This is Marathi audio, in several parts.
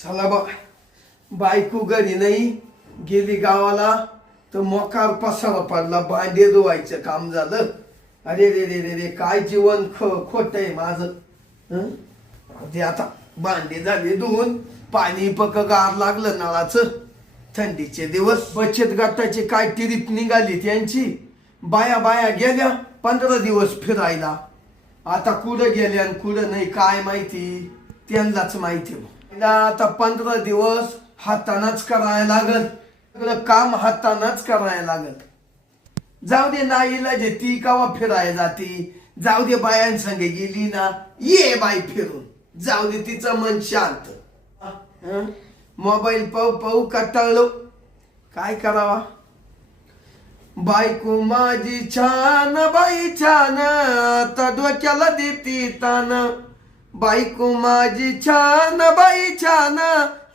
चला बा, बायको घरी नाही, गेली गावाला तर मोकार पसारा पडला, भांडे धुवायचं काम झालं. अरे रे रे रे रे, काय जीवन खोट आहे माझं. ते आता भांडे झाले धुवून, पाणी गार लागलं नळाचं. थंडीचे दिवस, बचत गटाची काय ट्रिप निघाली त्यांची. बाया बाया गेल्या 15 दिवस फिरायला. आता कुठं गेल्या आणि कुठं नाही काय माहिती, त्यांनाच माहिती. आता 15 दिवस हातानच करायला लागल, सगळं काम हातानच करायला लागल. जाऊ दे, नाईला जे ती कवा फिरायला जाती, जाऊ दे, बायांसंगे गेली ना, ये बाई फिरून, जाऊ दे, तिचं मन शांत. मोबाईल पाहू पाहू कंटाळलो, काय करावा. बायको माझी छान, बाई छान, आता डोक्याला देती तान. बायको माझी छान, बाई छान,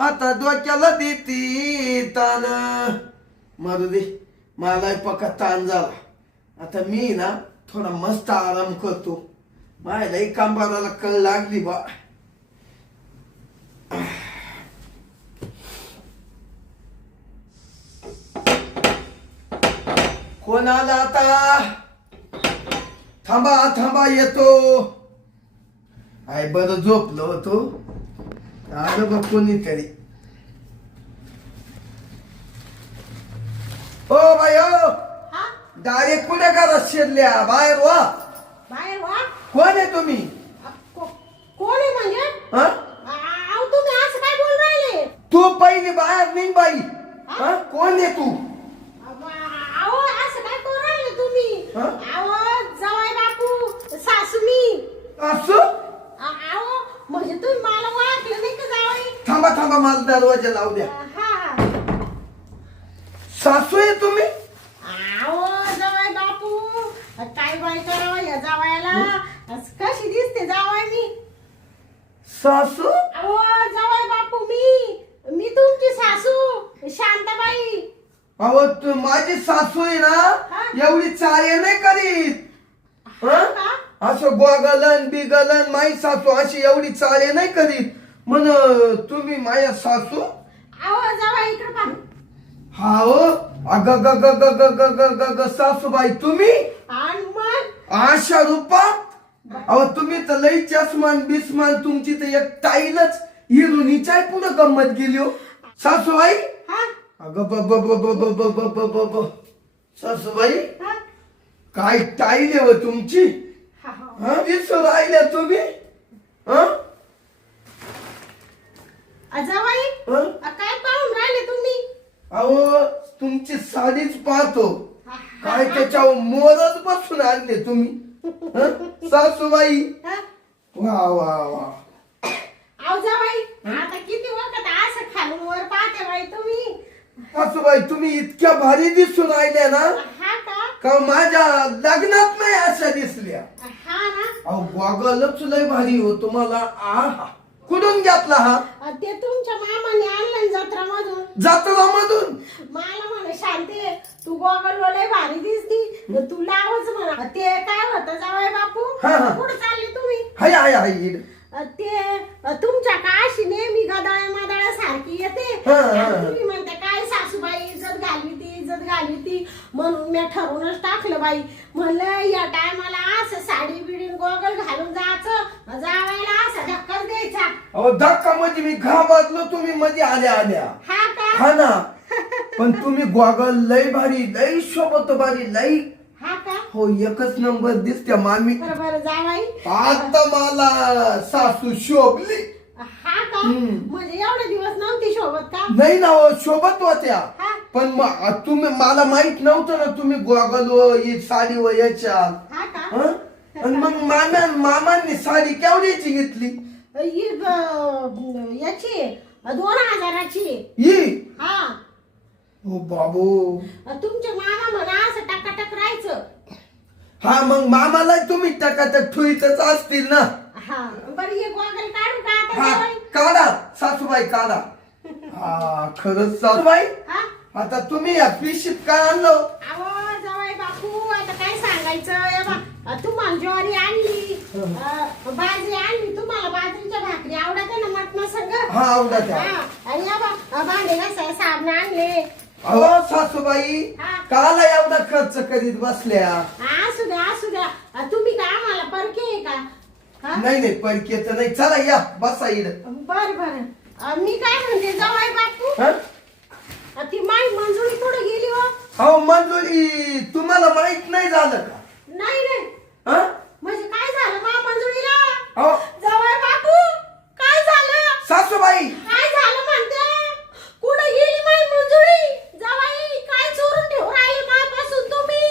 आता डोक्याला देती तान. मारू दे, मला पक्का ताण झाला. आता मी ना थोडा मस्त आराम करतो. माझ्यालाही कंबराला कळ लागली बा. कोण आला आता? थांबा थांबा, येतो. आय बरं झोपलो होतो, आलं बघ कोणीतरी. ओ बाई, ओ डायरेक्ट कुठे घरात शिरल्या? बाहेर वा. बाहेर वा. कोण आहे तुम्ही? कोण आहे म्हणजे? तुम्ही असं काय बोल राहिले? तू पहिली बाहेर नाही बाई. कोण आहे तू? अहो असं काय करू राहिले तुम्ही? अहो जावई बापू, सासू मी. असं? अहो म्हणजे तुम्ही मला ओळखलं नाही का जावई? थांबा थांबा, मला दरवाजा लावू द्या. सासू आहे तुम्ही? अहो जावई बापू, काय बाई करावं या जावयाला? कशी दिसते जावई मी? सासू? अहो जावई बापू, मी तुमची सासू शांताबाई. अहो तू माझी सासू आहे ना, एवढी चाळे नाही करीत. असं गोगलन बिगलन, माई सासू अशी एवढी चाळे नाही करीत. म्हण तुम्ही माझ्या सासू? अहो जावई इकडे पहा. हा हो, अग ग ग ग ग ग ग ग ग सासूबाई तुम्ही आणि मग अशा रूपात? अहो तुम्ही तर लई चष्मान बिस्मान, तुमची तर एक टाईलच हिरोनीच्या पुढे गंमत गेली हो सासूबाई. अग ब ब ब ब ब ब ब ब ब ब सासूबाई, काय टाईल आहे तुमची. दिसू राहिल्या तुम्ही. जावई काय पाहून राहिले तुम्ही? अहो तुमची साडीच पाहतो, काय त्याच्यावर मोरच बसून आणले तुम्ही. सासूबाई वा वा वा. अहो जावई, आता किती वखत असं खालून वर पाहते बाई तुम्ही. सासूबाई तुम्ही इतक्या भारी दिसून राहिल्या ना, का माझ्या लग्नात नाही अशा दिसल्या. अहो गॉगलच लय भारी हो तुम्हाला. आहा, कुठून घेतला हा? ते तुमच्या मामाने आणलं जत्रामधून. जत्रामधून? मला म्हणे शांती, तू गॉगल लय भारी दिसती, तू लावच म्हणा. ते काय होतं जावई बापू, कुठं चालले तुम्ही? हाय हाय हाय. ते तुमच्या काशी नेहमी गदाळ्या मादाळ्या सारखी येते. तुम्ही म्हणते काय सासूबाई इज्जत घालवी ती म्हणून मी ठरवूनच टाकलं बाई. म्हणलं या टायमाला असं साडी बिडी गोगल घालून जायचं, जावायला असा धक्काच द्यायचा. अहो धक्का म्हणजे मी घाबरलो, तुम्ही मध्ये आल्या आल्या. हा का? हा ना, पण तुम्ही गॉगल लय भारी, लय शोभत भारी, लय. हा का? हो, एकच नंबर दिसते मामी. बरं जावाई, आता मला सासू शोभली. हा का? म्हणजे एवढे दिवस नव्हती शोभत का? नाही ना, शोभत होत्या, पण तुम्ही मला माहित नव्हतं ना तुम्ही गॉगल व साडी व याच्या. हा का? आणि मग मामांनी साडी केवढ्याची घेतली? याची 2000ची. ही? हा. हो बाबू, तुमचे मामा म्हणा असं टकाटक राहायचं. हा मग मामाला तुम्ही टकाटक ठुईतच असतील ना. हा बरं, ये गॉगल काढू का आता? हा काढा सासूबाई काढा. हा खरंच सासूबाई, आता तुम्ही या पिशीत काय आणलं? अहो जावई बापू, आता काय सांगायचं. तुम्हाला ज्वारी आणली, बाजरी आणली. तुम्हाला बाजरीच्या भाकरी आवडते ना मटणा संग. हा उद्या द्या. आणि या भांडे घासाय साबण आणले. अहो सासूबाई हा. काला एवढा खर्च करीत बसल्या? असू द्या असू द्या. तुम्ही काय आम्हाला परके आहे का? हा? नाही नाही परकेच नाही. चला या बसा इड. बर बर. मी काय म्हणते जावाई बापू, हा? ती माई मंजुळी कुठे गेली हो? अहो मंजुरी तुम्हाला माहित नाही झालं का? नाही नाही. हा? म्हणजे काय झालं मा मंजुळीला? अहो जावाई बापू काय झालं? सासूबाई काय झालं म्हणते? कुठे गेली माई मंजुळी? जावाई काय चोरून ठेवून राहिले मापासून तुम्ही?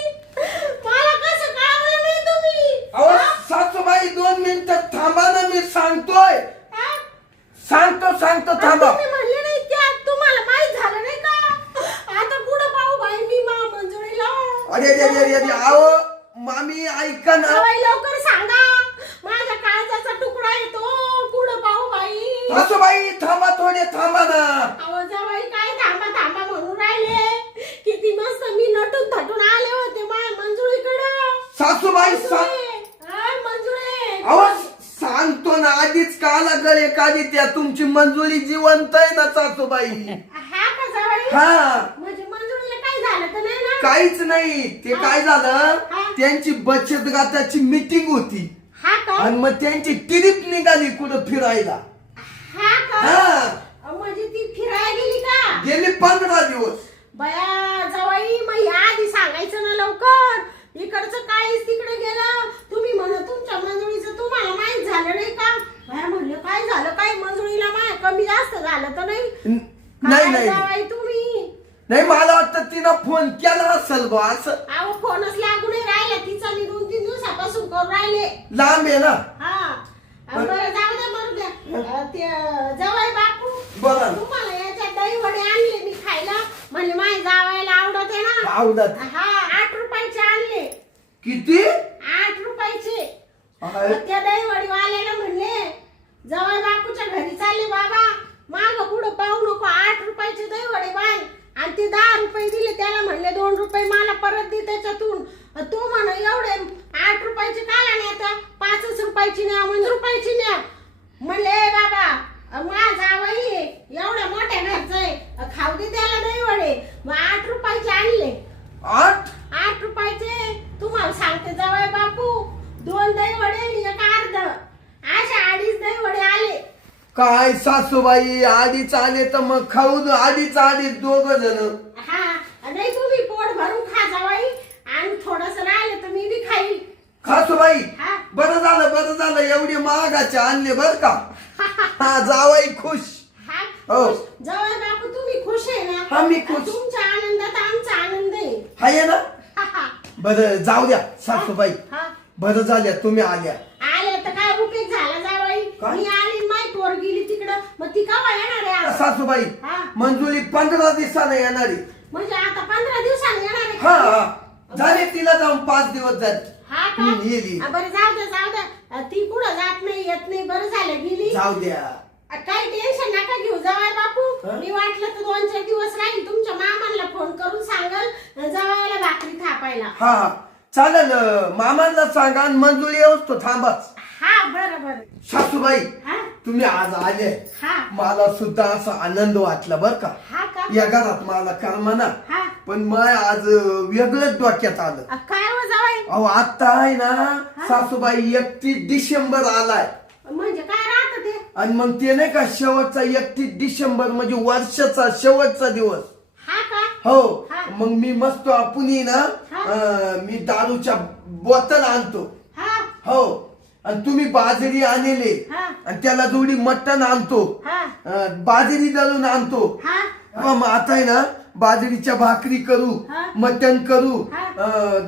मला कसं कळवलं नाही तुम्ही? अहो सासूबाई 2 मिनिटं थांबा ना, मी सांगतोय. हा? सांगतो आणि थांबा. तुम्ही म्हणले नाही त्यात तुम्हाला माहित झालं नाही का? आता कुठं पाहू बाई मी मा मंजुळीला? अरे अरे अरे अरे अहो मामी ऐका ना. जावाई लवकर सांगा, माझ्या काळजाचा तुकडा येतो. कुठं पाहू बाई? सासूबाई थांबा, थोडे थांबा ना. अहो जावाई काय थांबा थांबा म्हणून राहिले? किती मस्त मी नटून थटून आले होते माझ्या मंजुळीकडं. सासूबाई मंजुळे अहो सांगतो ना, आधीच काला गळे काढी त्या. तुमची मंजुरी जिवंत आहे ना सासूबाई? हा का जावाई? हा म्हणजे मंजुळीला काय झालं तर नाही ना? काहीच नाही. ते काय झालं, हा. त्यांची बचत गटाची मीटिंग होती हा का? आणि मग त्यांची ट्रिप निघाली कुठं फिरायला. हा का? हा म्हणजे ती फिरायला गेली का? गेली 15 दिवस. बया जावाई मग या आधी सांगायचं ना लवकर. इकडचं काहीच तिकडे गेलं. तुम्ही म्हणत तुमच्या मंजुळीचं तुम्हाला माहित झालं नाही का? बया म्हणलं काय झालं, काय मंजुळीला माय कमी जास्त झालं तर नाही? नाही काय नाही जावाई तुम्ही? नाही मला वाटतं तिनं फोन केला असेल बा. असं अहो फोनच लागू नाही राहिला तिचा. मी 2-3 दिवसापासून करून राहिले. लांब आहे ना. हा बरं जाऊ द्या मरू द्या. ते जावाई बापू बोला ना. तुम्हाला याच्यात दही वडे आणले मी खायला. म्हणजे माझ्या जावायला आवडत आहे ना. आवडत. हा 8 रुपयाचे आणले. किती? 8 रुपयाचे. आहे. त्या दही वडी वाल्याला म्हणले जावाई बापूच्या घरी चालले बाबा, माग पुढं पाहू नको. 8 रुपयाचे दही वडे बाय. आणि ते 10 रुपये दिले त्याला. म्हणले 2 रुपये मला परत दे त्याच्यातून. तो म्हण एवढे 8 रुपयाचे काय आणि आता 5 रुपयाची न्या, म्हणजे रुपयाची न्या. म्हणले बाबा माझा जावई एवढ्या मोठ्या घरचा आहे, खाऊ दे त्याला दही वडे. मग 8 रुपयाचे आणले. 8 रुपयाचे. तुम्हाला सांगते जावई बापू, 2 दही वडे आणि 1 अर्ध अशा 2.5 दही वडे आले. काय सासूबाई 2.5 आले तर मग खाऊ 2.5 दोघ जण. हा नाही तुम्ही पोट भरून खा जावाई. आणि थोडस राहिलं तर मी बी खाईल. सासूबाई हा. बरं झालं एवढे महागाचे आणले बर का. हा जावाई खुश. हा हो. जावई बापू तुम्ही खुश आहे ना? हा, मी खुश. तुमच्या आनंदात आमचा आनंद आहे. हाय ना. हा, हा. बरं जाऊ द्या सासूबाई. हा. बरं झाल्या तुम्ही आल्या. आले तर काय उपयोग झाला जावाई? काय? मी आली माय पोर गेली तिकडं. मग ती केव्हा येणार आहे आज? सासूबाई हा. मंजुरी 15 दिवसाने येणारी. म्हणजे आता 15 दिवसांनी येणार आहे हा का? हा झाले तिला जाऊन 5 दिवस झाले. हा का? येली. बरं जाऊ द्या. ती कुठं जात नाही येत नाही. बरं झालं गेली. जाऊ द्या. काही टेन्शन नका घेऊ जावाय बापू. हा? मी वाटलं तर 2-4 दिवस राहील. तुमच्या मामांना फोन करून सांगल जावायला भाकरी थापायला. हा हा चालेल. मामांना सांगा आणि मंजुरी येऊच थांबाच. हा बरं बरं. सासूबाई हा तुम्ही आज आले. हा मला सुद्धा असा आनंद वाटला बर का. हा का? या घरात मला करमाना. हा पण मग आज वेगळंच डोक्यात आलं. काय हो जावाय? अहो आता आहे ना सासूबाई 31 डिसेंबर आलाय. म्हणजे काय राहत ते? आणि मग ते नाही का शेवटचा 31 डिसेंबर म्हणजे वर्षाचा शेवटचा दिवस. हा का? हो हा. मग मी मस्त आपणही ना मी दारूच्या बॉटल आणतो. हा हो आणि तुम्ही बाजरी आणले हा. आणि त्याला जोडी मटण आणतो. हा बाजरी दळून आणतो. हा मग आता आहे ना बाजरीच्या भाकरी करू, हा. मटण करू, हा.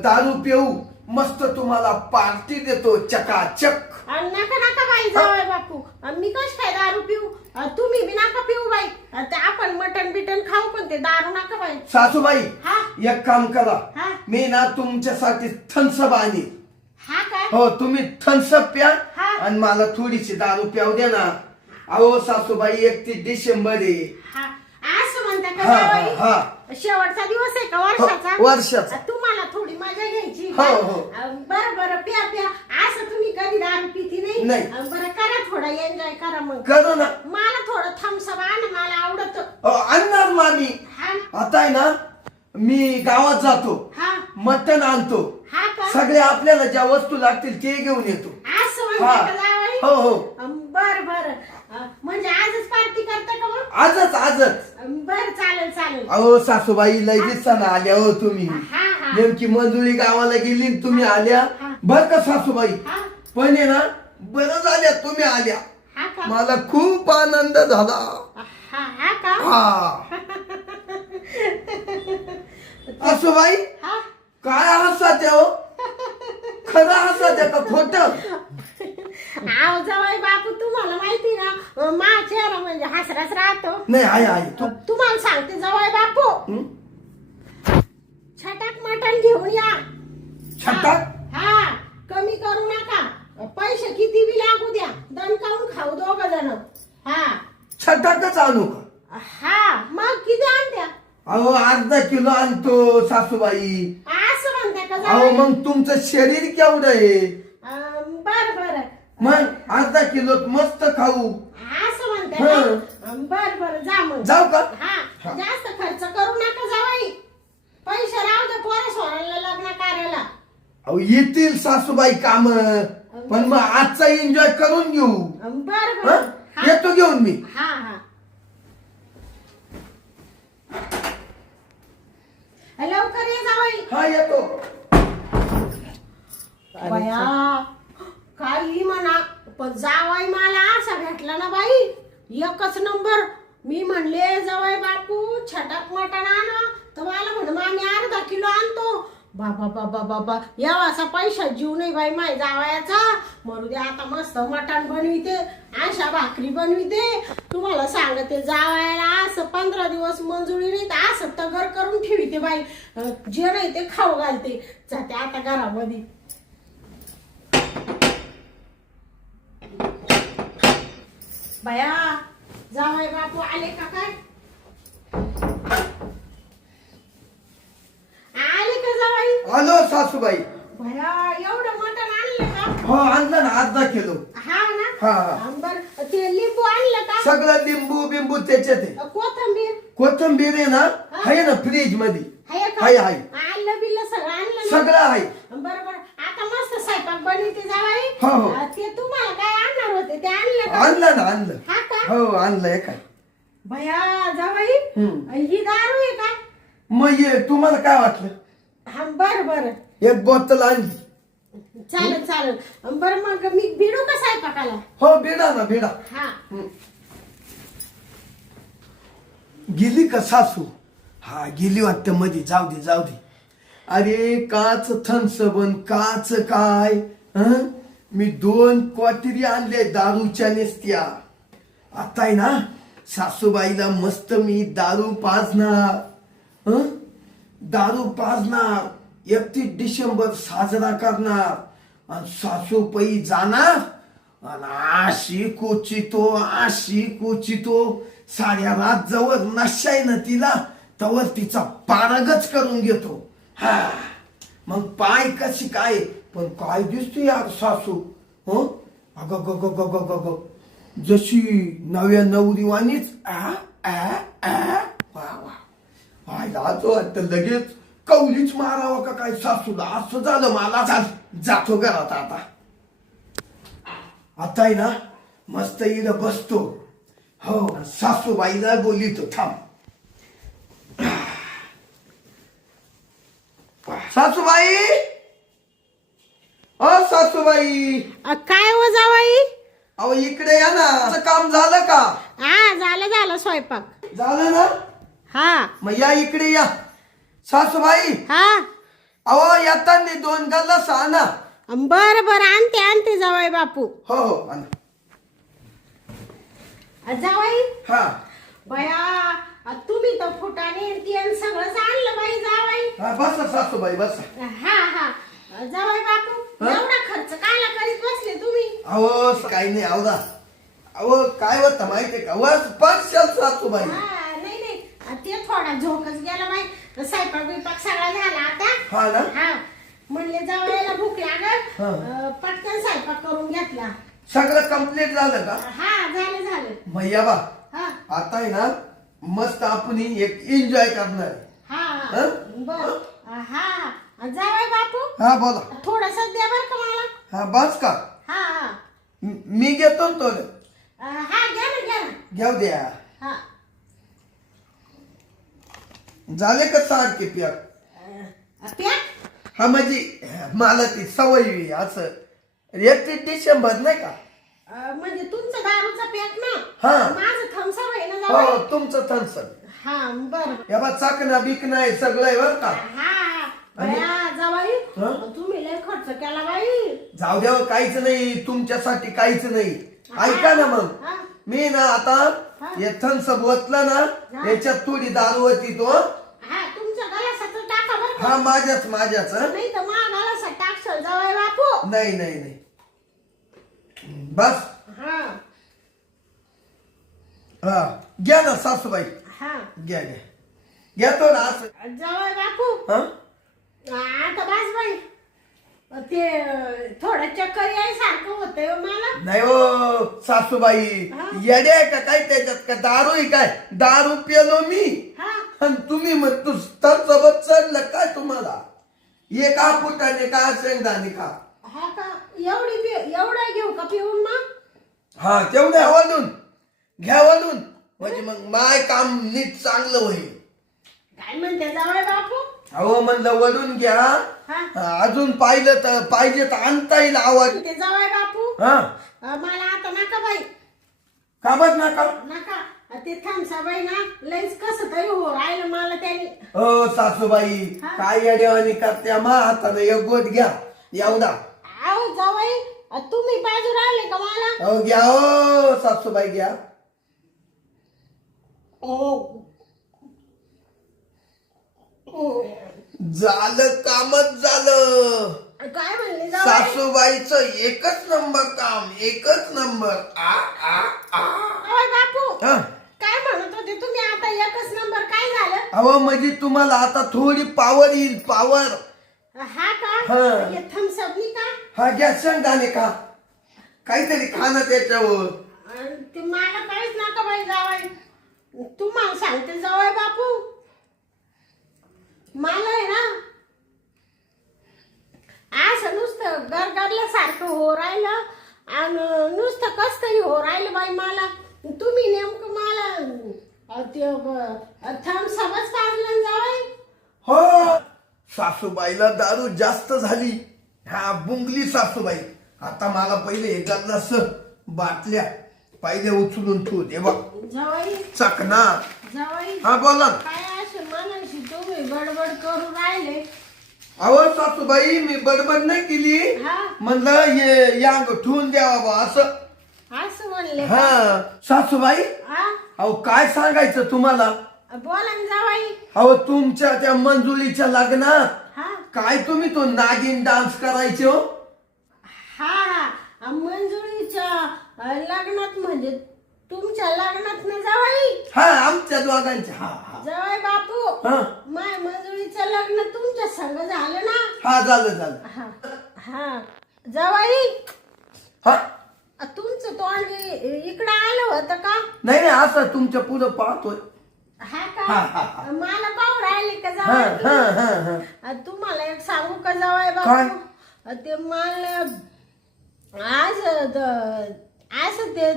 दारू पिऊ, मस्त तुम्हाला पार्टी देतो चकाचक. नका नका बाई जावाय बापू. मी कश काय दारू पिऊ? तुम्ही बी नका पिऊ बाई. ते आपण मटण बिटन खाऊ पण ते दारू नका बाई. सासूबाई हा एक काम करा. हा. मी ना तुमच्यासाठी थम्सअप आणीन. हा काय? हो तुम्ही थम्सअप प्या हा. आणि मला थोडीशी दारू प्याव द्या ना. अहो सासूबाई 31 डिसेंबर आहे. हा असं म्हणता का हा, जावाई? हा. शेवटचा दिवस आहे का वर्षाचा? हो, वर्षाचा. तुम्हाला थोडी मजा घ्यायची. हो, हो. बरं बरं प्या प्या. असं तुम्ही कधी दारू पिती नाही. नाही. बरं करा थोडा एन्जॉय करा मग. करू ना. मला थोडं थोडं थम्सअप आण मला आवडत. आणणार मामी. हा आता आहे ना मी गावात जातो, हा मटण आणतो, हा का सगळे आपल्याला ज्या वस्तू लागतील ते घेऊन येतो. असं हा. म्हणते का जावई? हो हो बर बर म्हणजे आजच पार्टी करते का मग? आजच. बर चालेल चालेल. अहो सासूबाई लय दिवसानं आल्या हो तुम्ही. हा हा नेमकी मंजुळी गावाला गेली आणि तुम्ही आल्या. हा. बर का सासूबाई, हा पण आहे ना बरं झाल्या तुम्ही आल्या. हा का मला खूप आनंद झाला. हा हा का हा सासूबाई हा काय हसत हो? खरं हसत का खोट? आव जावई बापू तुम्हाला माहिती ना माझा चेहरा म्हणजे हसराच राहतो. नाही आहे तू. तुम्हाला सांगते जावई बापू हं? छटाक मटण घेऊन या. छटाक? हा कमी करू नका. पैसे किती बी लागू द्या, दणकावून खाऊ दोघ जण. हा छटाकच आणू का? हा मग किती आणत्या? अहो अर्धा किलो आणतो सासूबाई. असं म्हणते का अहो जावई? मग तुमचं शरीर केवढं आहे? बर बर मग अर्धा किलो मस्त खाऊ. असं म्हणते हं. का? बर बर जा मग. जाऊ का? हा जास्त खर्च करू नका जावई. पैसे राहू दे पोरं सोरायला लग्न कार्याला. अहो येतील सासूबाई काम, पण मग आजचा एन्जॉय करून घेऊ. बर हं? बर हा येतो घेऊन मी. हा हा लवकर ये जावई. हा येतो. बया काही म्हणा पण जावाई मला असा भेटला ना बाई एकच नंबर. मी म्हणले जावाई बापू छटाक मटण आणा तर मला म्हण मामी अर्धा किलो आणतो. बाबा बाबा बाबा यावासा पैसा जीव नाही बाई माय जावायाचा. मरू दे आता मस्त मटण बनविते, अशा भाकरी बनविते. तुम्हाला सांगते जावायला असं 15 दिवस मंजुळी नाही तर असं तगर करून ठेवते बाई. जे नाही ते खाऊ घालते. जाते आता घरामध्ये. बया जावाई बापू आले का काय? आले का जावाई? आलो सासूबाई. बया एवढं मटण आणलं का? हो आणलं ना अर्धा किलो. हा ना हा. बर ते लिंबू आणलं का? सगळं लिंबू बिंबू त्याच्यात आहे. कोथंबीर कोथिंबीर आहे ना, आहे ना फ्रीज मध्ये. आहे का? आहे. आणलं बिल्लं सगळं आणलं ना? सगळं आहे. बरोबर आता मस्त स्वयंपाक बनवते जावाई. हो, हो. ते तुम्हाला काय आणणार होते ते आणलं का? आणलं ना आणलं. हा का? हो आणलंय काय. भया जावाई हम्म. ही दारू आहे का? मग ये तुम्हाला काय वाटलं? हा बर बर एक बोतल आणली. चालेल चालेल. बरं मग मी भिडू का स्वयंपाकाला? हो बिडा ना बिडा. हा गेली का सासू? हा गेली वाटतं मध्ये. जाऊ दे. अरे काच थन्सबन काच काय हं? मी 2 क्वाटरी आणले दारूच्या नेसत्या. आता आहे ना सासूबाईला मस्त मी दारू पाजणार. हं? दारू पाजणार. 31 डिसेंबर साजरा करणार आणि सासूबाई जाणार आणि अशी कोचितो साऱ्या रात जवळ नशा आहे ना तिला तवर तिचा पारगच करून घेतो. हा मग पाय कशी काय, पण काय दिसतो यार सासू. हो अग जशी नव्या नवरीवानीच. वा लाजो वाटतं लगेच कौलीच मारावं का काय सासूला. असं झालं मला. जातो घरात आता आहे ना मस्त इथं बसतो. हो सासूबाईला बोलितो. थांब सासूबाई. सासूबाई काय हो जावाई? अहो इकडे या ना. असं काम झालं का? हा झालं स्वयंपाक झालं ना. हा मग या इकडे या सासूबाई. हा अहो येताना 2 गल्लास आणा. बर आणते जावाई बापू. हो आणा. जावाई हा तुम्ही तर फुटाने तेल सगळंच आणलं बाई जावाई. हा बसा सासूबाई बसा. हा जावाई बापू एवढा खर्च कायला करीत बसले तुम्ही? अहो काही नाही. अहो काय होतं माहितीये का, स्पेशल सासूबाई. नाही ते थोडा झोकच गेला बाई. स्वयंपाक बिपाक सगळा झाला आता. हा ना. हा म्हणले जावायला भूक लागत पटकन स्वयंपाक करून घेतला. सगळं कम्प्लीट झालं का? हा झालं भैया बा हा आता आहे ना मस्त आपण एक एन्जॉय करणार आहे. हा हं? बर हा जावई बापू हा बोला. थोडस द्या बर का मला. हा बस का हा हा मी घेतो ना थोडं. हा घ्या ना घेऊ द्या. हा झाले का सारखे प्याक? पॅक हा म्हणजे मला ती सवय आहे असं 31 डिसेंबर नाही का. म्हणजे तुमचं दारूचा पॅक ना. हा. माझं थम्सअप आहे ना हो जावई. तुमचं थन्सन हा बर या बा चाकणा बिकणं आहे सगळं आहे बरं का. हा आणि- बया जावई हं? तुम्ही लय खर्च केला बाई. जाऊ द्या काहीच नाही तुमच्यासाठी काहीच नाही. ऐका ना मग हा. मी ना आता हा. हे थन्सअप ओतलं ना हा. याच्यात थोडी दारू होती तो. हा तुमच्या गलासाचं टाका बर का. हा माझ्याच हं? नाही तर मा गलासा टाकशाल जावई बापू. नाही बस. हा हा घ्या ना सासूबाई हा घ्या घेतो ना असं. जावई बापू हा आता बस बाई ते थोडं चक्कर याय सारखं होतंय हो मला. नाही हो सासूबाई हा. येडे आहे का काय त्याच्यात का दारू आहे काय. दारू पिलो मी हा आणि तुम्ही मग तू सोबत चढलं काय तुम्हाला. एक फुटाने का शेंगदाणे का. हा का एवढं घेऊ का पिऊन मग. हा तेवढ्या वळून घ्या वळून म्हणजे मग माय काम नीट चांगलं होईल. काय म्हणते जावई बापू. अहो म्हणलं वळून घ्या. हा अजून पाहिलं तर पाहिजे तर आणता येईल आवाज. ते जावई बापू हा मला आता नका बाई का बस नका. नका. ते थांबसा बाई ना लईच कसं तरी हो राहिलं मला त्याने. हो सासूबाई हा. काय येड्यावानी करत्या मा हाताने एक गोट घ्या एवढा. आहो जावई तुम्ही बाजू राहिले का मला. हो घ्या हो सासूबाई घ्या. झालं कामच झालं. काय म्हणले जावई. सासूबाईचं एकच नंबर काम एकच नंबर. आ आ आ जावई बापू हा. काय म्हणत होते तुम्ही आता एकच नंबर काय झालं. अहो म्हणजे तुम्हाला आता थोडी पावर येईल पावर. हा का हा. हे थम्सअप नी का. हा घ्या शेंगदाणे का काहीतरी खाणं त्याच्यावर. आणि ते मला काहीच नका बाई जावई. तुम्हाला सांगते जावई बापू मला आहे ना असं नुसतं गरगरल्यासारखं हो राहिलं आणि नुसतं कस तरी हो राहिलं बाई मला. तुम्ही नेमकं मला ते थम्सअपच पाजलं जावई. हो सासूबाईला दारू जास्त झाली. हा बुंगली सासूबाई. आता मला पहिले हे गल्लास बाटल्या पहिले उचलून ठेवू दे बा. जावई चकना. जावई हा बोला ना. काय असं मनाशी तुम्ही बडबड करू राहिले. अहो सासूबाई मी बडबड नाही केली. हा म्हणलं ये यांग ठेवून द्यावा बा असं. असं म्हणले का? हा सासूबाई हा अहो काय सांगायचं तुम्हाला. बोला ना जावई. अहो तुमच्या त्या मंजुळीच्या लग्नात हा काय तुम्ही तो नागिन डान्स करायचे हो. हा मंजुळीच्या लग्नात म्हणजे तुमच्या लग्नात ना जावई. हा आमच्या दोघांच्या. हा हा जावई बापू हा माय मंजुळीचं लग्न तुमच्या संग झालं ना. हा झालं. हा हा जावई हा तुमचं तोंड इकडं आलं होतं का. नाही असं तुमच्या पुढं पाहतोय. हा हा, हा, का मला पाहू राहिले का हा हा जावई. हा हा तुम्हाला एक सांगू का जावई काय? बापू ते मला आज असं ते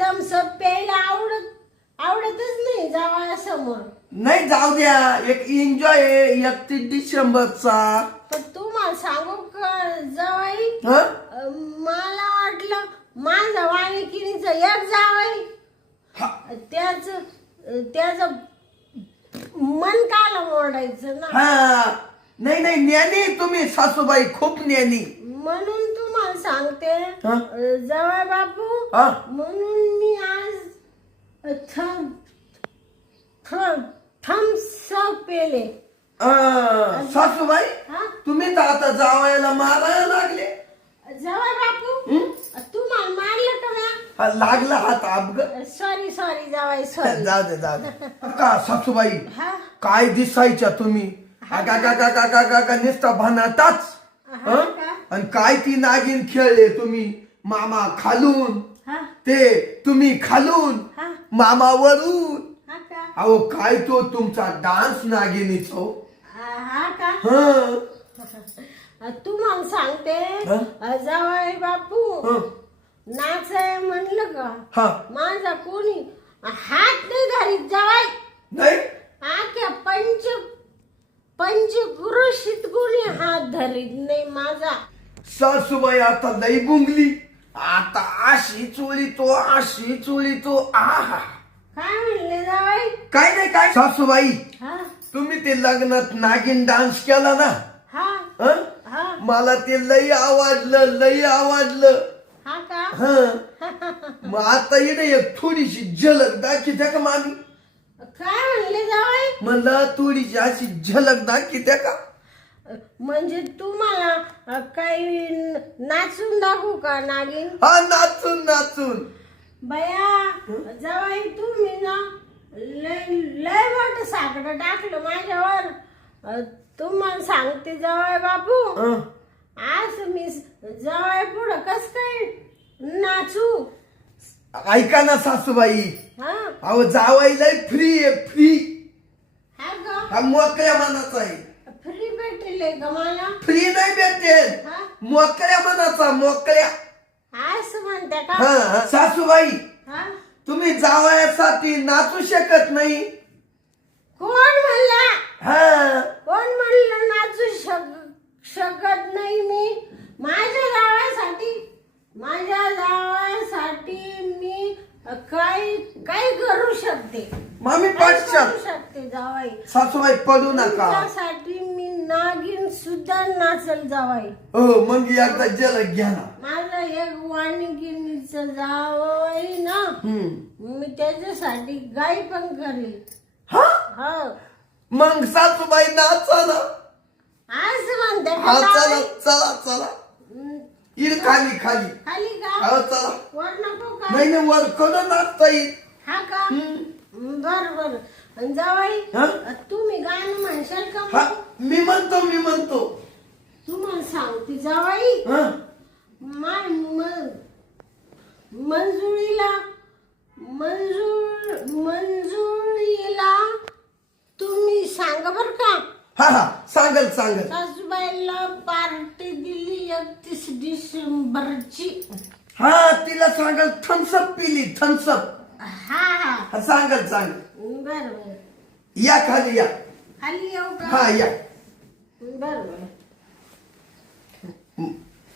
थम्सअप प्यायला आवडतच नाही जावयासमोर. नाही जाऊ द्या एक एन्जॉय 31 डिसेंबरचा. पण तुम्हाला सांगू का जावई हा मला वाटलं माझा वाणिकिनीचं एक जावई हा. त्याच मन काला मोडायचं ना. हा नाही ज्ञानी तुम्ही सासूबाई खूप ज्ञानी. म्हणून तुम्हाला सांगते हा? जावई बापू हा म्हणून मी आज थम्सअप पेले. सासूबाई हा तुम्ही तर आता जावायला मारायला लागले. जावई बापू हं? तुम्हाला मारलं का म्या. हा, लागला हात अपघ. सॉरी जावई सॉरी. जाऊ दे का सासूबाई हा काय दिसायच्या तुम्ही. का नुसता भानाताच. हा का आणि काय ती नागिन खेळले तुम्ही मामा खालून. हा ते तुम्ही खालून हा मामा वरून. हा का अहो काय तो तुमचा डान्स नागिनीचो. हा का हं. तुम्हाला सांगते हा? जावई बापू हं. नाचाय म्हणलं का हा माझा कोणी हात नाही धरीत जावाय नाही आख्या पंचक्रोशीत कोणी हात धरीत नाही माझा. सासूबाई आता लई बुंगली. आता अशी चोळीतो अशी चोळीतो. आहा काय म्हणले जावाई काय नाही काय सासूबाई हा तुम्ही ते लग्नात नागिन डान्स केला ना. हा हं? हा मला ते लई आवडलं लई आवडलं. हा का हं. मग आता इथे एक थोडीशी झलक दाखवत्या का मामी. काय म्हणले जावाई म्हणलं थोडीशी अशी झलक दाखवत्या का. म्हणजे तुम्हाला काही नाचून दाखवू का नागिन. हा नाचून नाचून. बया जावाई तुम्ही ना लय लय मोठं साकडं टाकलं माझ्यावर. तुम्हाला सांगते जावाई बापू हं. आज मी जावाई पुढं कस काय नाचू. ऐका ना सासूबाई. हा अहो जावाई लय फ्री आहे फ्री. हा का हा मोकळ्या मनाचा आहे. फ्री भेटेल का मला. फ्री नाही भेटेल हा मोकळ्या मनाचा मोकळ्या. असं म्हणते का हा सासूबाई हा तुम्ही जावयासाठी नाचू शकत नाही. कोण म्हणला हा कोण म्हणलं नाचू शकत नाही मी. माझ्या जावासाठी मी काय करू शकते. मामी काय पाठशात करू शकते जावाई. सासूबाई पडू नका. तुमच्यासाठी मी नागिन सुद्धा नाचल जावाई. हो मग एकदा जलक घ्या ना. माझं एक वाणिकीचं जावई ना हम्म. मी त्याच्यासाठी गाई पण करेल. हा हो मग सासूबाई नाचा ना. असं म्हणते का हा चला जावई? चला चला. हं, इड खाली खाली. खाली का हा चला. वर नको का नाही नाही वर कडून नाचता येईल. हा का हम्म. बर बर. आणि जावई हा? तुम्ही गाणं म्हणशाल का हा मग? मी म्हणतो. तुम्हाला सांगते जावई हा मंजुळीला तुम्ही सांगा बर का. हा हा सांगल सांगल. सासूबाईला पार्टी दिली 31 डिसेंबरची. हा तिला सांगल थम्सअप पिली थम्सअप. हा हा हा सांगल सांगल. बर बर. या खाली या. खाली येऊ का हा या. बर बर.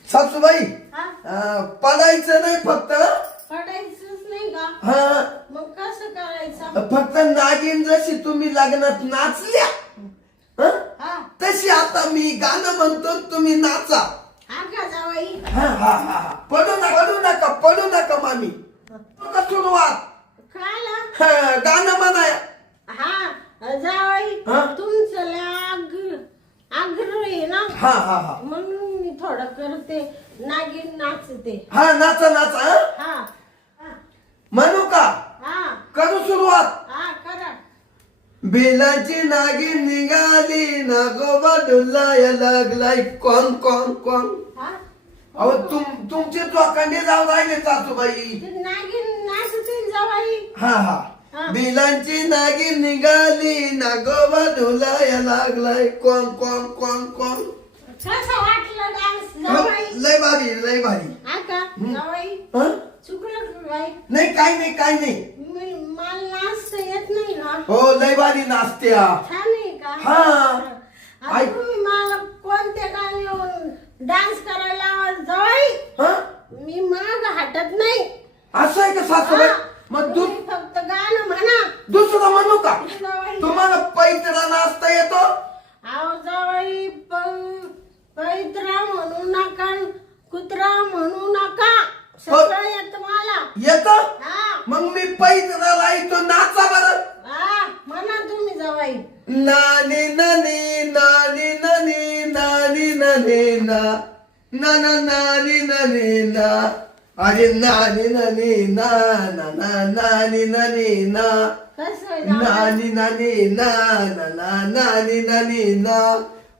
सासूबाई हा पडायचं नाही फक्त. पडायचंच नाही का हा मग कसं करायचं. फक्त नागिन जशी तुम्ही लग्नात नाचल्या हं? हा तशी आता मी गाणं म्हणतो तुम्ही नाचा. हा का जावई. हा हा हा हा. पडू नका मामी. बघा सुरुवात. खाला हा, गाणं म्हणाय. हा जावई हा? तुमचं लय आग्रह आहे ना हा हा हा म्हणून मी थोडं करते नागिन नाचते. हा नाचा नाचा हं? हा म्हणू का हा करू सुरुवात. हा करा. बेलाची नागिन निघाली नागोबा डुलाया लागलाय कोण कोण कोण. हा अहो तुमचे चोखंडे जाऊ राहिले सासूबाई. ते नागिन नाचते जावई. हा हा बिलांची नागिन निघाली नागोबा डुलाया लागलाय कोण कोण कोण कोण. कसं वाटलं डान्स जावई. लय भारी लय भारी. हा का जावई हं? चुकलं का काय. नाही काय नाही. मला नाचता येत नाही का. हो लय भारी नाचत्या. छान आहे का. हा. आता ऐक. तुम्ही मला कोणत्या गाण्यावर डान्स करायला आवाज जावई. हं? मी माग हटत नाही. असं आहे का सासूबाई. हा. मग तुम्ही फक्त गाणं म्हणा दुसरं म्हणू का. जावई. तुम्हाला पैतरा नाचता येतो. आव जावई पैत्रा म्हणू नका कुत्रा म्हणू नका. सगळं येत मला. येत हा मग मी पैतराला येतो नाचा बरं. हा म्हणा तुम्ही जावई. नानी नानी नानी नानी नानी नानी ना ना ना नानी नानी ना. अरे नानी नानी ना ना ना नानी नानी ना कसं आहे जावई? नानी नानी ना ना ना नानी नानी ना.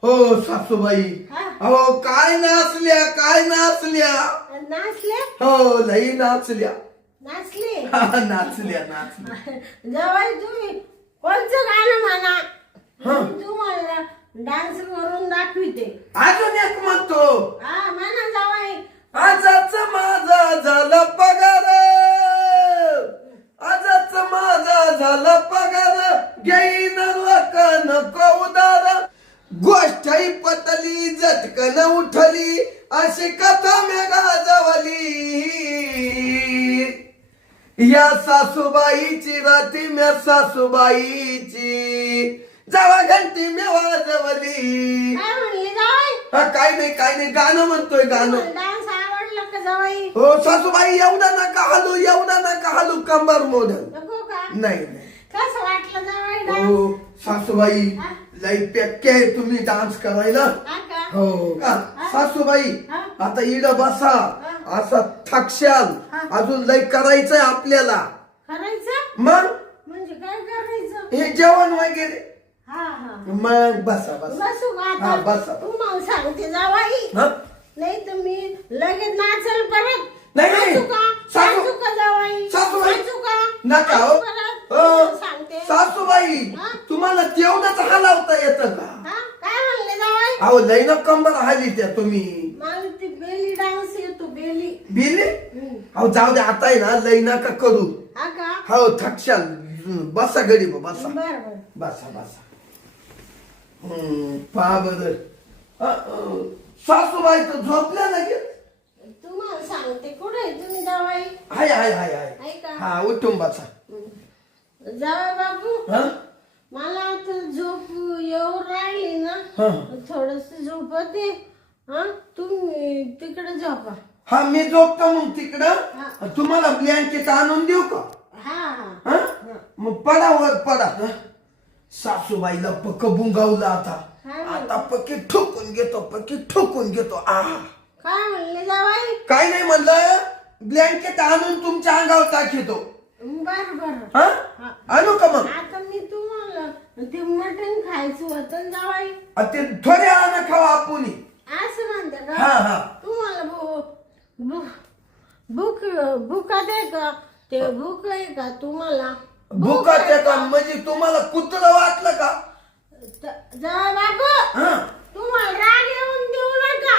हो सासूबाई. हा? अहो काय नाचल्या काय नाचल्या. नाचले हो लई नाचल्या. नाचले हा, नाचल्या नाचल्या. जावाई तुम्ही कोणचं गाणं म्हणा हा. मी तुम्हाला डान्स करून दाखविते. अजून एक म्हणतो. हा म्हणा जावाई. आजाच माझा झाला पगार. आजाच माझा झाला पगार. घेईन लोक नको उदार. गोष्टही पटली झटकन उठली. अशी कथा मी गाजवली. या सासूबाईची राती म्या सासूबाईची. जेव्हा घंटी मी वाजवली. काय म्हणले जावाई. हा काय नाही गाणं म्हणतोय गाणं. डान्स आवडला का जावाई. हो सासूबाई एवढा नका हालू कंबर मोडल. नको का नाही कसं वाटलं जावाई हो डान्स. सासूबाई हा? लई पॅके आहे तुम्ही डान्स करायला. हा का. हो का सासूबाई. हा? आता इड बसा. हा? असा थकशाल. हा? अजून लई करायचंय आपल्याला. करायचं मग म्हणजे काय करायचं. हे जेवण वगैरे. हा हा मग बसा बसू का हा आता. बसा. तुम्हाला सांगते जावाई. हा? नाही तर मी लगेच नाचल परत. नाही. नाचू का सासू- नाचू का जावाई. सासूबाई. नाचू का नका नाचू हो. परत. हो. सांगते. सासूबाई हा? तुम्हाला तेवढंच हलावता येतं का. हा काय म्हणले जावाई. अहो लई न कंबर हाली त्या तुम्ही. मला ती बेली डान्स येतो बेली. बिले हम्म. अहो जाऊ दे आता आहे ना लई नका करू. हा का हो थकशाल. बसा गरीब बसा. बर बर. बसा पहा बर. सासूबाई तर झोपल्या लगेच. तुम्हाला सांगते कुठे आहे तुम्ही जावाई. हाय आहे का? हा उठून बसा. जावाई बापू हा मला आता झोप येऊ राहिली ना. हा. थोडस झोपते. हा तुम्ही तिकडे झोपा. हा मी झोपतो मग तिकडं. हा. तुम्हाला ब्लँकेट आणून देऊ का. हा हा हा? मग पडा वर पडा. सासूबाईला पक्क बुंगावलं आता. काय म्हणले? आता पक्की ठोकून घेतो काय म्हणले जावाई. काय नाही म्हणलं. ब्लँकेट आणून तुमच्या अंगावर टाकीतो. बर बर. हा हा. आणू का मग. आता मी तुम्हाला ते मटण खायचं होतं ना जावाई. ते थोडे आणा खावा आपण. असं म्हणते हा का. हा तुम्हाला भूकात आहे का. ते भूक आहे का तुम्हाला. भुकाच्या का म्हणजे तुम्हाला कुत्र वाटलं का. जावाई बाबू हा तुम्हाला राग येऊन देऊ नका.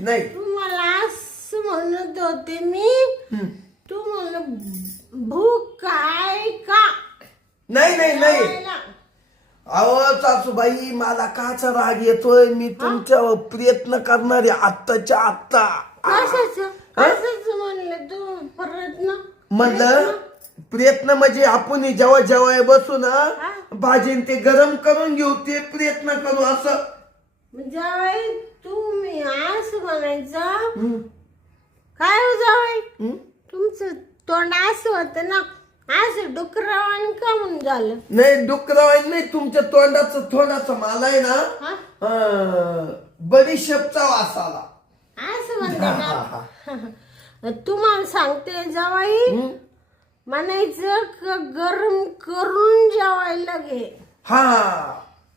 नाही तुम्हाला असं म्हणत होते मी. हम्म. तुम्हाला भूक आहे का. नाही जेवायला. अहो सासूबाई मला काचा राग येतोय. मी तुमच्यावर प्रयत्न करणारे आत्ताच्या आत्ता. कशाचं म्हणलं तू प्रयत्न. म्हणलं प्रयत्न म्हणजे आपण जेव्हा जेव्हा बसू ना हा. भाजी ते गरम करून घेऊ ते प्रयत्न करू असं. जावाई तुम्ही असं म्हणायचं. हम्म. काय हो जावाई हम्म. तुमचं तोंड असं होतं ना. असं डुकरावानी का म्हणून झालं. नाही डुकरावाय नाही. तुमच्या तोंडाचं थोडासा मला आहे ना हा? बडीशेपचा वास आला. असं म्हणते हा, का. तुम्हाला सांगते जावाई. हम्म. म्हणायचं गरम करून जेवायला घे. हा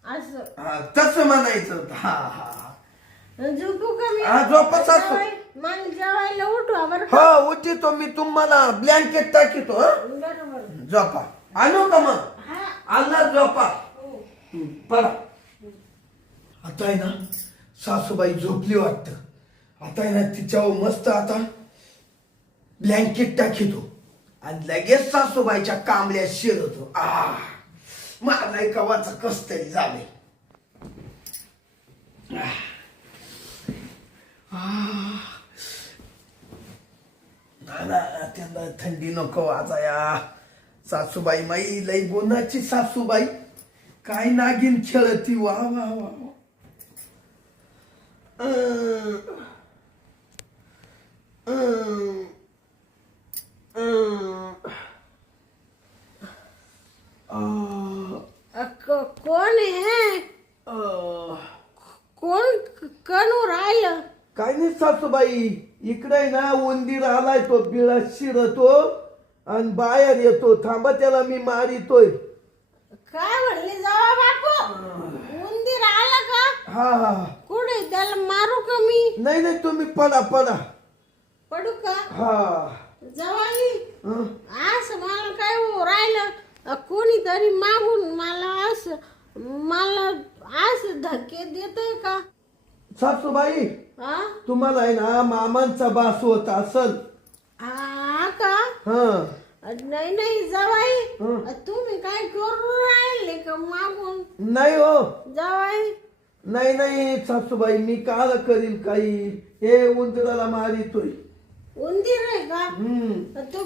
असं तसं म्हणायचं होतं. हा झोपू का मी. हा, झोपा सासू. जावाई, मला जेवायला उठवा बरं. हो उठितो मी तुम्हाला ब्लँकेट टाकीतो. बरोबर. झोपा आणू का मग. हा. आणला झोपा. हो. पडा. आता आहे ना सासूबाई झोपली वाटत. आता आहे ना तिच्यावर मस्त आता ब्लँकेट टाकीतो आणि लगेच सासूबाईच्या कांबल्या शिरतो. मला कवाचा कस तरी झाले. त्यांना थंडी नको वाजाया. सासूबाई माई लई बोनाची सासूबाई. काय नागिन खेळती. वा वा वा वा. कोण आहे. कोण कणू राहिलं. काय नाही सासूबाई इकडे ना उंदीर आलाय. तो बिळा शिरतो आणि बाहेर येतो. थांबा त्याला मी मारितोय. काय म्हणले जावा बापू. उंदीर आला का. हा हा कुठे त्याला मारू का मी? नाही नाही तुम्ही पडा पडा. पडू का? हा जवाई हं. असं मला काय हो राहिलं कोणीतरी मागून मला असं धक्के देतय का? सासूबाई हा तुम्हाला आहे ना मामांचा बास होत असल. हा का? हं. नाही नाही जवाई हं. तुम्ही काय करू राहिले का मागून? नाही हो जवाई नाही नाही सासूबाई मी काल करील काही. हे उंदराला मारितोय. उंदीर आहे का? हम्म तू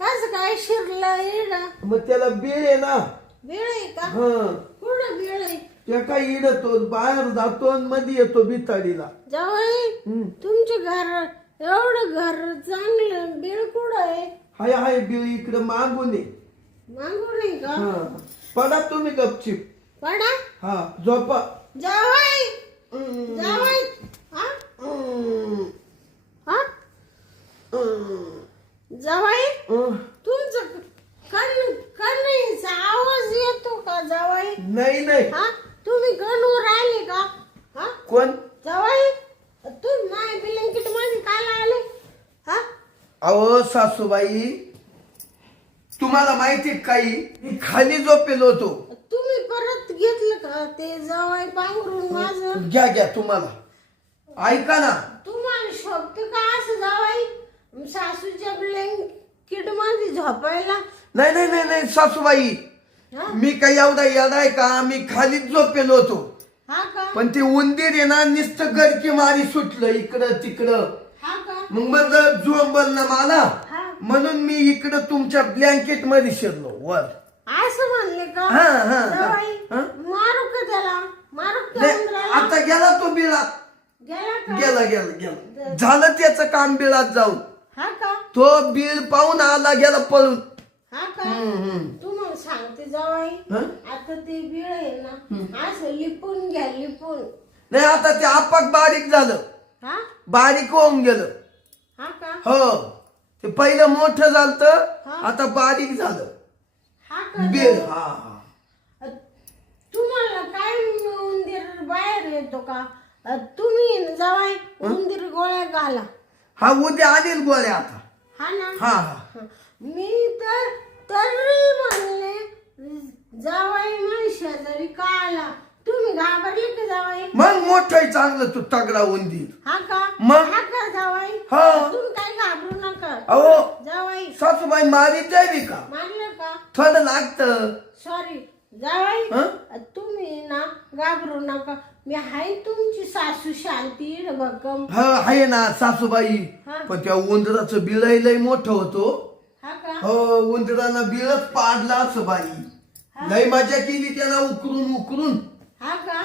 कस काय शिरला इड? मग त्याला बीळ आहे ना. वेळ आहे का? हं. कुठं वेळ आहे? त्या काही इडतो बाहेर जातो आणि मध्ये येतो भिताडीला. जवाई हम्म. तुमचे घर एवढं घर चांगलं बीळ कुठं आहे? हाय हाय बीळ इकडे मागून आहे. मागून आहे का? हं. पडा तुम्ही गपचिप. पडा हा झोपा. जावाई हम्म. जावाई हा हम्म. हा हम्म. जावाई हं. तुमचं कणीचा आवाज येतो का जावाई? नाही नाही. हा तुम्ही गणवर राहिले का? हा कोण? जावाई तू माय ब्लँकेट मध्ये काय आले? हा अहो सासूबाई तुम्हाला माहिती काही मी खाली झोपेल होतो. तुम्ही परत घेतलं का ते जावाई पांघरून माझं? घ्या घ्या तुम्हाला ऐका ना. तुम्हाला शोभत का असं जावाई सासूच्या ब्लँकेट मध्ये झोपायला? नाही नाही नाही नाही सासूबाई हा मी काही एवढा येडाय का. मी खालीच झोपेल होतो. हा का? पण ते उंदीर आहे ना नुसतं गरकी मारी सुटलं इकडं तिकडं. हा का? मग माझं झोंबल ना मला हा म्हणून मी इकडं तुमच्या ब्लँकेट मध्ये शिरलो वर. असं म्हणले का? हा, हा, जावाई हा. मारू का त्याला? मारू का नाही, उंदराला? आता गेला तो बिळात. गेला का? गेला गेला गेला झालं त्याचं काम बिळात जाऊन. हा का? तो बीळ पाहून आला गेला पळून. हा का? हम्म. तुम्हाला सांगते जावाई हं? आता ते बिळ आहे ना असं लिपून घ्या लिपून. नाही आता ते आपाक बारीक झालं. हा बारीक होऊन गेलं. हा का? हो ते पहिलं मोठं झालं हा. आता बारीक झालं हा का? बीळ. हा हा. तुम्हाला काय उंदीर बाहेर येतो का? तुम्ही जावाई उंदीर गोळ्या घाला. हा उद्या आणील गोळ्या आता. हा ना? हा हा मी तर तरी म्हणले जावाई माझ्या शेजारी का आला? तुम्ही घाबरले का जावाई? मग मोठं चांगलं तू तगडा उंदीर. हा का? मग? हा का जावाई? हो. तुम्ही काय घाबरू नका अहो जावाई. सासूबाई मारीत जावी का. मारलं का? थोडं लागतं. सॉरी जावाई हं? तुम्ही ना घाबरू नका. मी हाय तुमची सासू शांती भक्कम. हा आहे ना सासूबाई. हा. पण त्या उंदराचं बिळही लय मोठं होतो. हा का? हो उंदरानं बिळच पाडला असं बाई. लय मजा केली त्याला उकरून उकरून. हा का?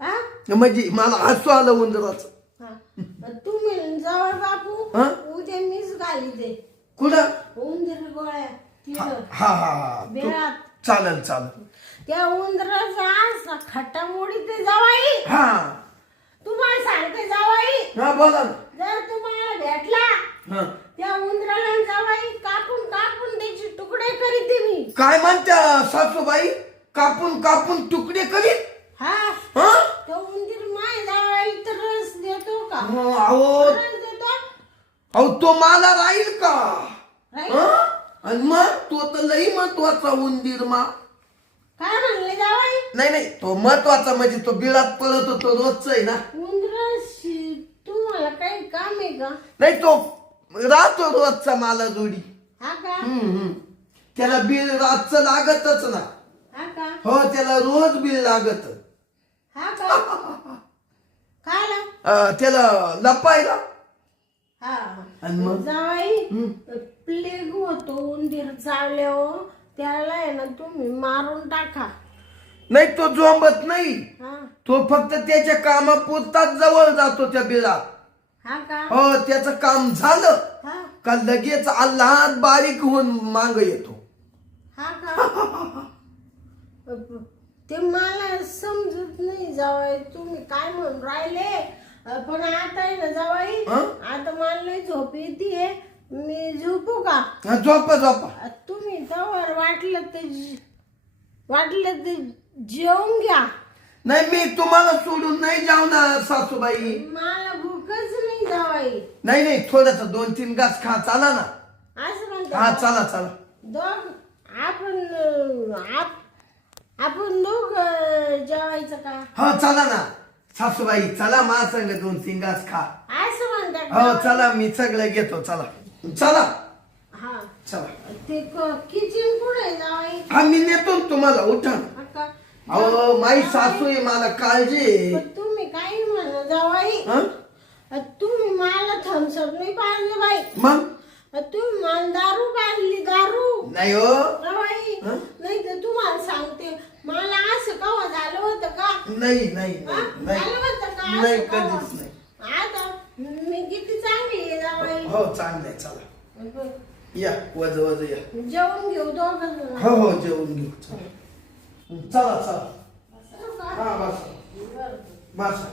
हा? म्हणजे मला हसू आलं उंदराचं. हा. तुम्ही जवळ बापू हं? उद्या मीच घाली दे कुठं? उंदीर गोळ्या हा तिथं हा हा बिळात. चालेल चालेल. त्या उंदराचा असा खटामोडी ते जावाई. हा तुम्हाला सांगते जावाई हा बोला ना. जर तुम्हाला भेटला हा. त्या उंदराला जावाई कापून कापून त्याचे तुकडे करीते मी. काय म्हणत्या सासूबाई. कापून कापून तुकडे करीत. हा हा? तो उंदीर माय जावाई तर रस देतो का? अहो रस देतो अहो तो मला राहील का. राईट. हा? आणि मग तो तर लई महत्वाचा उंदीर मा. काय म्हणले जावाई? नाही नाही तो महत्वाचा म्हणजे तो बिळात पळत होतो रोजच आहे ना. उंदराशी तुम्हाला काही काम आहे का? नाही तो राहतो रोजचा मला जोडी. हा का? हम्म. त्याला बिल रातचं लागतच ना. हा का? हो त्याला रोज बिल लागत. हा का? खायला? त्याला लपायला. हा आणि मग? जावाई हम्म. प्लेग होतो उंदीर चावल्यावर त्याला आहे ना तुम्ही मारून टाका. नाही तो झोंबत नाही. हा तो फक्त त्याच्या कामापुरताच जवळ जातो त्या बिळात. हा का? हो त्याचं काम झालं हा का लगेच लहान बारीक होऊन मांग येतो. हा का? ते मला समजत नाही जावाई तुम्ही काय म्हणून राहिले. पण आता आहे ना जावाई हं? आता मला लई झोप येते. मी झोपू का? हा, झोपा झोपा. तुम्ही तवर वाटलं ते जेवून घ्या. नाही मी तुम्हाला सोडून नाही जाणार सासूबाई. मला भूकच नाही जावाई. नाही नाही थोडस 2-3 घास खा चाला ना. असं हा म्हणतात चला चला. आपण दोघ जेवायचं का? हो चला ना सासूबाई चला मा संग 2-3 घास खा. असं म्हणतात हो का? चला मी सगळं घेतो चला चला हा चला. ते किचन कुठे जावाई? हा मी नेतो ना तुम्हाला उठा. अक्का, अहो माई सासू आहे मला काळजी आहे. पण तुम्ही काही म्हणा जावाई. हं? तुम्ही मला थम्सअप नाही पाडले बाई. मग तुम्ही मला दारू पाडली दारू. नाही हो जावाई हं? नाही तर तुम्हाला सांगते मला असं कवा झालं होतं का? नाही नाही हा? नाही झालं होतं का नाही असं कवा? कधीच नाही. आता मी किती चांगली आहे जावाई. हो चांगलं आहे चला या वज वज या. जेवण घेऊ दोघं. हो हो जेवून घेऊ चला चला चला. हा बसा बसा.